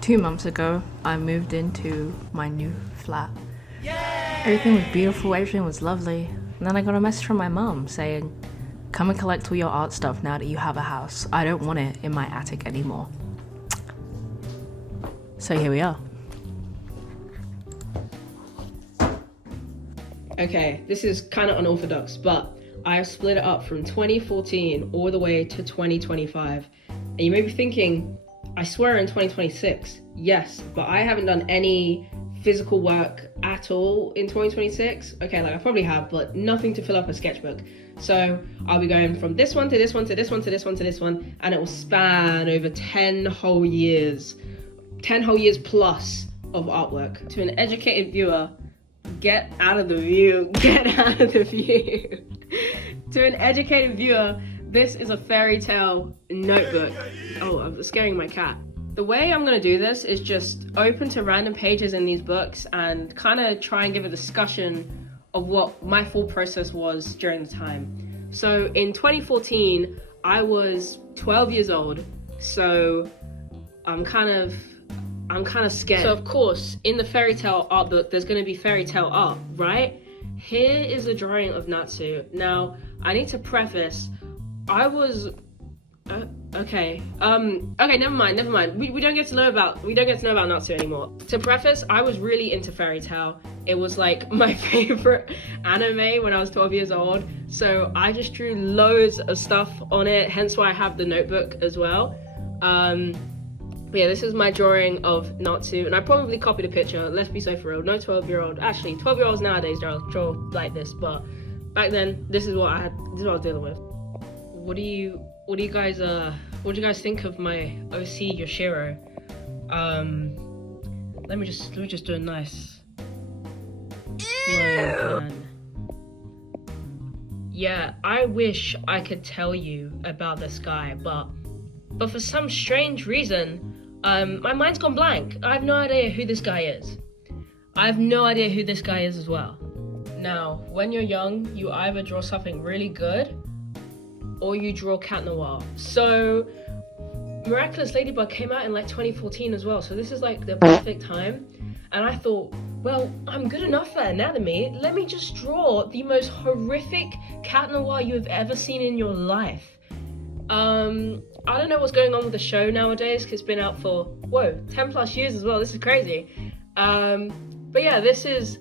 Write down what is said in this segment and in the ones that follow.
2 months ago, I moved into my new flat. Everything was beautiful, everything was lovely. And then I got a message from my mum saying, come and collect all your art stuff now that you have a house. I don't want it in my attic anymore. So here we are. Okay, this is kind of unorthodox, but I have split it up from 2014 all the way to 2025. And you may be thinking, I swear in 2026. Yes, but I haven't done any physical work at all in 2026. Okay, like I probably have, but nothing to fill up a sketchbook. So I'll be going from this one to this one to this one to this one to this one, and it will span over 10 whole years. 10 whole years plus of artwork. To an educated viewer, get out of the view, get out of the view. To an educated viewer, this is a fairy tale notebook. Oh, I'm scaring my cat. The way I'm gonna do this is just open to random pages in these books and kind of try and give a discussion of what my full process was during the time. So in 2014, I was 12 years old, so I'm kind of scared. So of course, in the fairy tale art book, there's gonna be fairy tale art, right? Here is a drawing of Natsu. Now, I need to preface, I was, okay, never mind. We don't get to know about Natsu anymore. To preface, I was really into fairy tale. It was like my favorite anime when I was 12 years old. So I just drew loads of stuff on it, hence why I have the notebook as well. But yeah, this is my drawing of Natsu, and I probably copied a picture, let's be so for real. No 12-year-old, actually 12-year-olds nowadays draw like this, but back then, this is what I was dealing with. What do you guys think of my OC Yoshiro? Let me just do a nice. Yeah, I wish I could tell you about this guy, but for some strange reason, my mind's gone blank. I have no idea who this guy is. I have no idea who this guy is as well. Now, when you're young, you either draw something really good or you draw Cat Noir. So, Miraculous Ladybug came out in like 2014 as well, so this is like the perfect time. And I thought, well, I'm good enough at anatomy. Let me just draw the most horrific Cat Noir you have ever seen in your life. I don't know what's going on with the show nowadays, because it's been out for, 10 plus years as well. This is crazy. But yeah, this is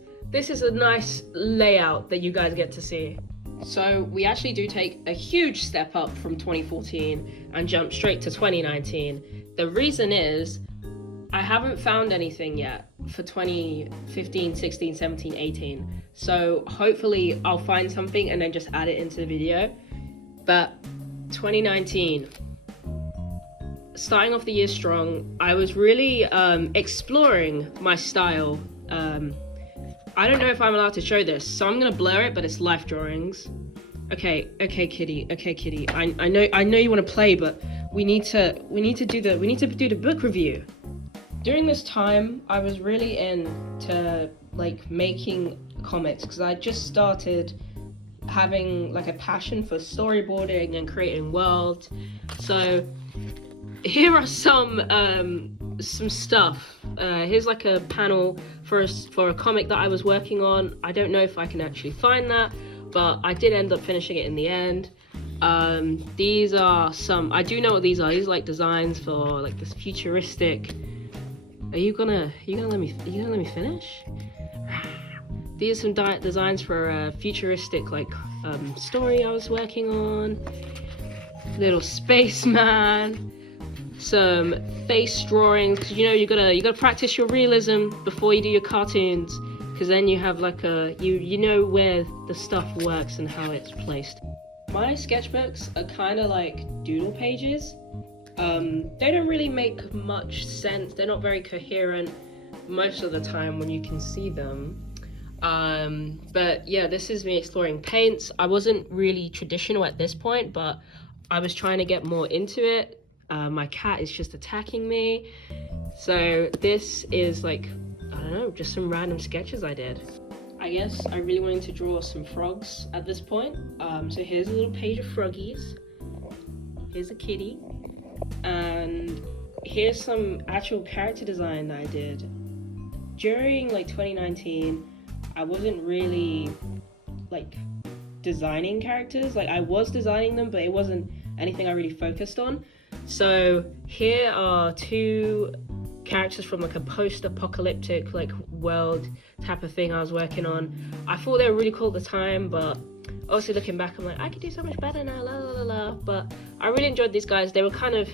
a nice layout that you guys get to see. So we actually do take a huge step up from 2014 and jump straight to 2019. The reason is, I haven't found anything yet for 2015, 16, 17, 18. So hopefully I'll find something and then just add it into the video. But 2019, starting off the year strong, I was really exploring my style. I don't know if I'm allowed to show this, so I'm gonna blur it, but it's life drawings. Okay, kitty. I know you want to play, but we need to do the book review. During this time, I was really into like making comics, because I just started having like a passion for storyboarding and creating worlds. So here are some stuff. Here's like a panel for a comic that I was working on. I don't know if I can actually find that, but I did end up finishing it in the end. These are some, I do know what these are. These are like designs for like this futuristic. Are you gonna let me finish? These are some designs for a futuristic like story I was working on. Little spaceman. Some face drawings, because you know you gotta practice your realism before you do your cartoons, because then you have like you know where the stuff works and how it's placed. My sketchbooks are kind of like doodle pages. They don't really make much sense. They're not very coherent most of the time when you can see them. But yeah, this is me exploring paints. I wasn't really traditional at this point, but I was trying to get more into it. My cat is just attacking me. So this is like, I don't know, just some random sketches I did. I guess I really wanted to draw some frogs at this point. So here's a little page of froggies. Here's a kitty. And here's some actual character design that I did. During like 2019, I wasn't really like designing characters. Like I was designing them, but it wasn't anything I really focused on. So here are two characters from like a post-apocalyptic like world type of thing I was working on. I thought they were really cool at the time, but obviously looking back I'm like, I could do so much better now, la la la la. But I really enjoyed these guys. They were kind of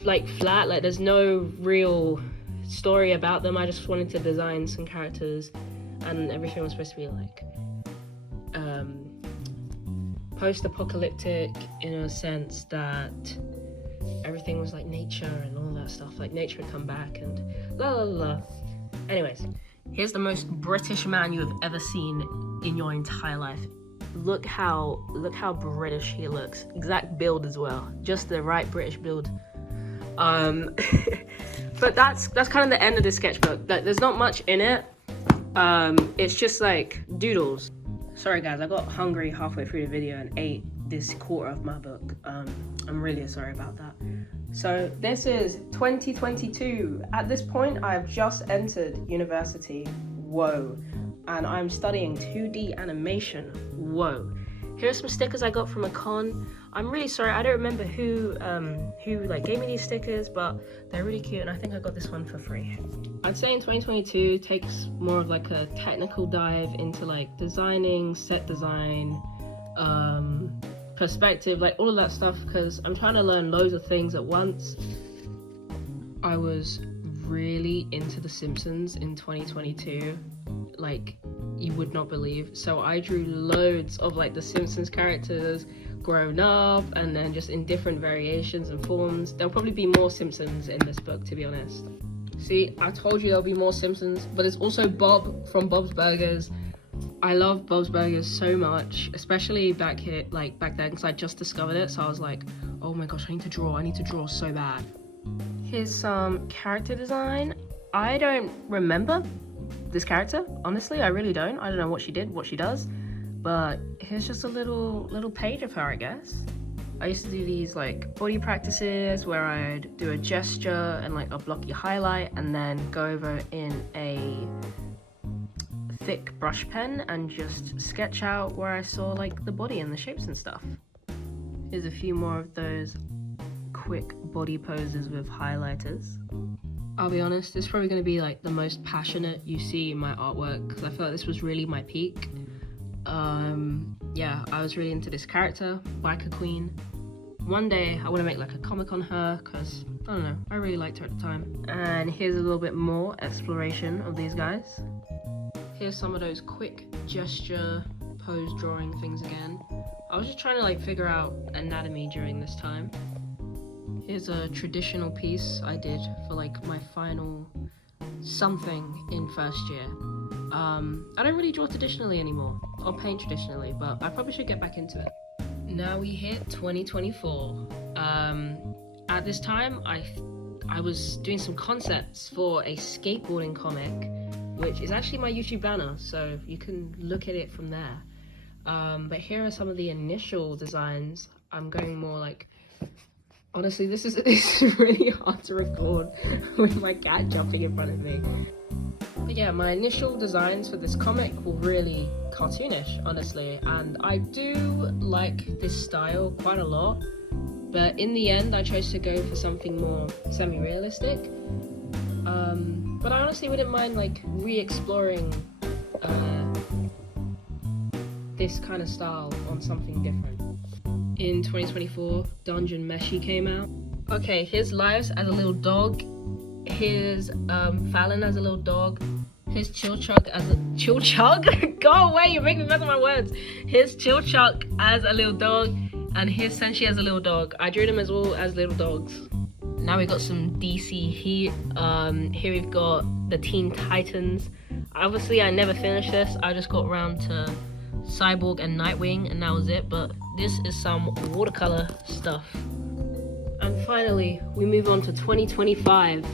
like flat, like there's no real story about them. I just wanted to design some characters, and everything was supposed to be like post-apocalyptic in a sense that everything was like nature and all that stuff, like nature would come back and la la la. Anyways, here's the most British man you have ever seen in your entire life. Look how British he looks. Exact build as well, just the right British build. But that's kind of the end of this sketchbook. There's not much in it. It's just like doodles. Sorry guys, I got hungry halfway through the video and ate this quarter of my book. I'm really sorry about that. So this is 2022. At this point, I've just entered university. Whoa. And I'm studying 2D animation. Whoa. Here are some stickers I got from a con. I'm really sorry, I don't remember who like gave me these stickers, but they're really cute, and I think I got this one for free. I'd say in 2022 takes more of like a technical dive into like designing, set design, perspective, like all of that stuff, because I'm trying to learn loads of things at once. I was really into The Simpsons in 2022, like you would not believe. So I drew loads of like The Simpsons characters grown up, and then just in different variations and forms. There'll probably be more Simpsons in this book, to be honest. See, I told you there'll be more Simpsons, but there's also Bob from Bob's Burgers. I love Bob's Burgers so much, especially back then, because I just discovered it, so I was like, oh my gosh, I need to draw so bad. Here's some character design. I don't remember this character, honestly, I really don't. I don't know what she did, what she does, but here's just a little page of her, I guess. I used to do these like body practices where I'd do a gesture and like a blocky highlight, and then go over in a thick brush pen and just sketch out where I saw like the body and the shapes and stuff. Here's a few more of those quick body poses with highlighters. I'll be honest, this is probably going to be like the most passionate you see in my artwork, because I felt like this was really my peak. Yeah, I was really into this character, Biker Queen. One day I want to make like a comic on her, because I don't know, I really liked her at the time. And here's a little bit more exploration of these guys. Here's some of those quick gesture pose drawing things again. I was just trying to like figure out anatomy during this time. Here's a traditional piece I did for like my final something in first year. I don't really draw traditionally anymore, or paint traditionally, but I probably should get back into it. Now we hit 2024. At this time, I was doing some concepts for a skateboarding comic, which is actually my YouTube banner, so you can look at it from there. But here are some of the initial designs. I'm going more like, honestly, this is really hard to record with my cat jumping in front of me. But yeah, my initial designs for this comic were really cartoonish, honestly, and I do like this style quite a lot, but in the end I chose to go for something more semi-realistic. But I honestly wouldn't mind like re-exploring this kind of style on something different. In 2024, Dungeon Meshi came out. Okay, here's Laios as a little dog. Here's Fallon as a little dog. Here's Chilchug as a... Chilchug? Go away, you're making me mess with my words. Here's Chilchug as a little dog. And here's Senshi as a little dog. I drew them as all as little dogs. Now we've got some DC heat. Here we've got the Teen Titans. Obviously, I never finished this. I just got around to Cyborg and Nightwing, and that was it. But this is some watercolor stuff. And finally, we move on to 2025.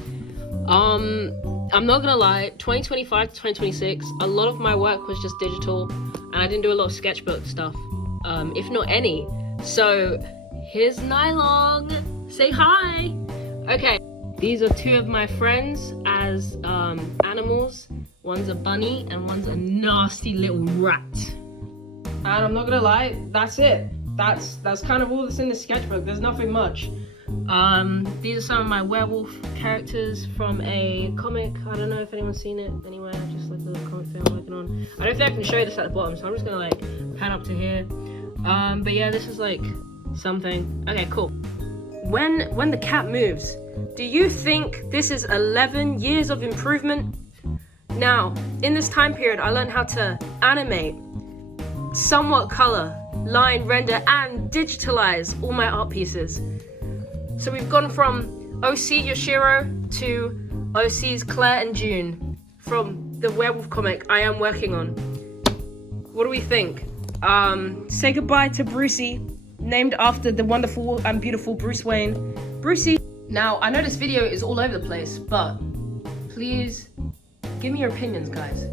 I'm not gonna lie, 2025 to 2026, a lot of my work was just digital, and I didn't do a lot of sketchbook stuff, if not any. So here's Nylong, say hi. Okay, these are two of my friends as animals. One's a bunny and one's a nasty little rat. And I'm not gonna lie, that's it. That's kind of all that's in the sketchbook. There's nothing much. These are some of my werewolf characters from a comic. I don't know if anyone's seen it anywhere, just like the little comic thing I'm working on. I don't think I can show you this at the bottom, so I'm just gonna like pan up to here. But yeah, this is like something. Okay, cool. When the cat moves, do you think this is 11 years of improvement? Now, in this time period, I learned how to animate, somewhat color, line, render, and digitalize all my art pieces. So we've gone from OC Yoshiro to OC's Claire and June from the werewolf comic I am working on. What do we think? Say goodbye to Brucey, named after the wonderful and beautiful Bruce Wayne. Brucey. Now, I know this video is all over the place, but please give me your opinions, guys.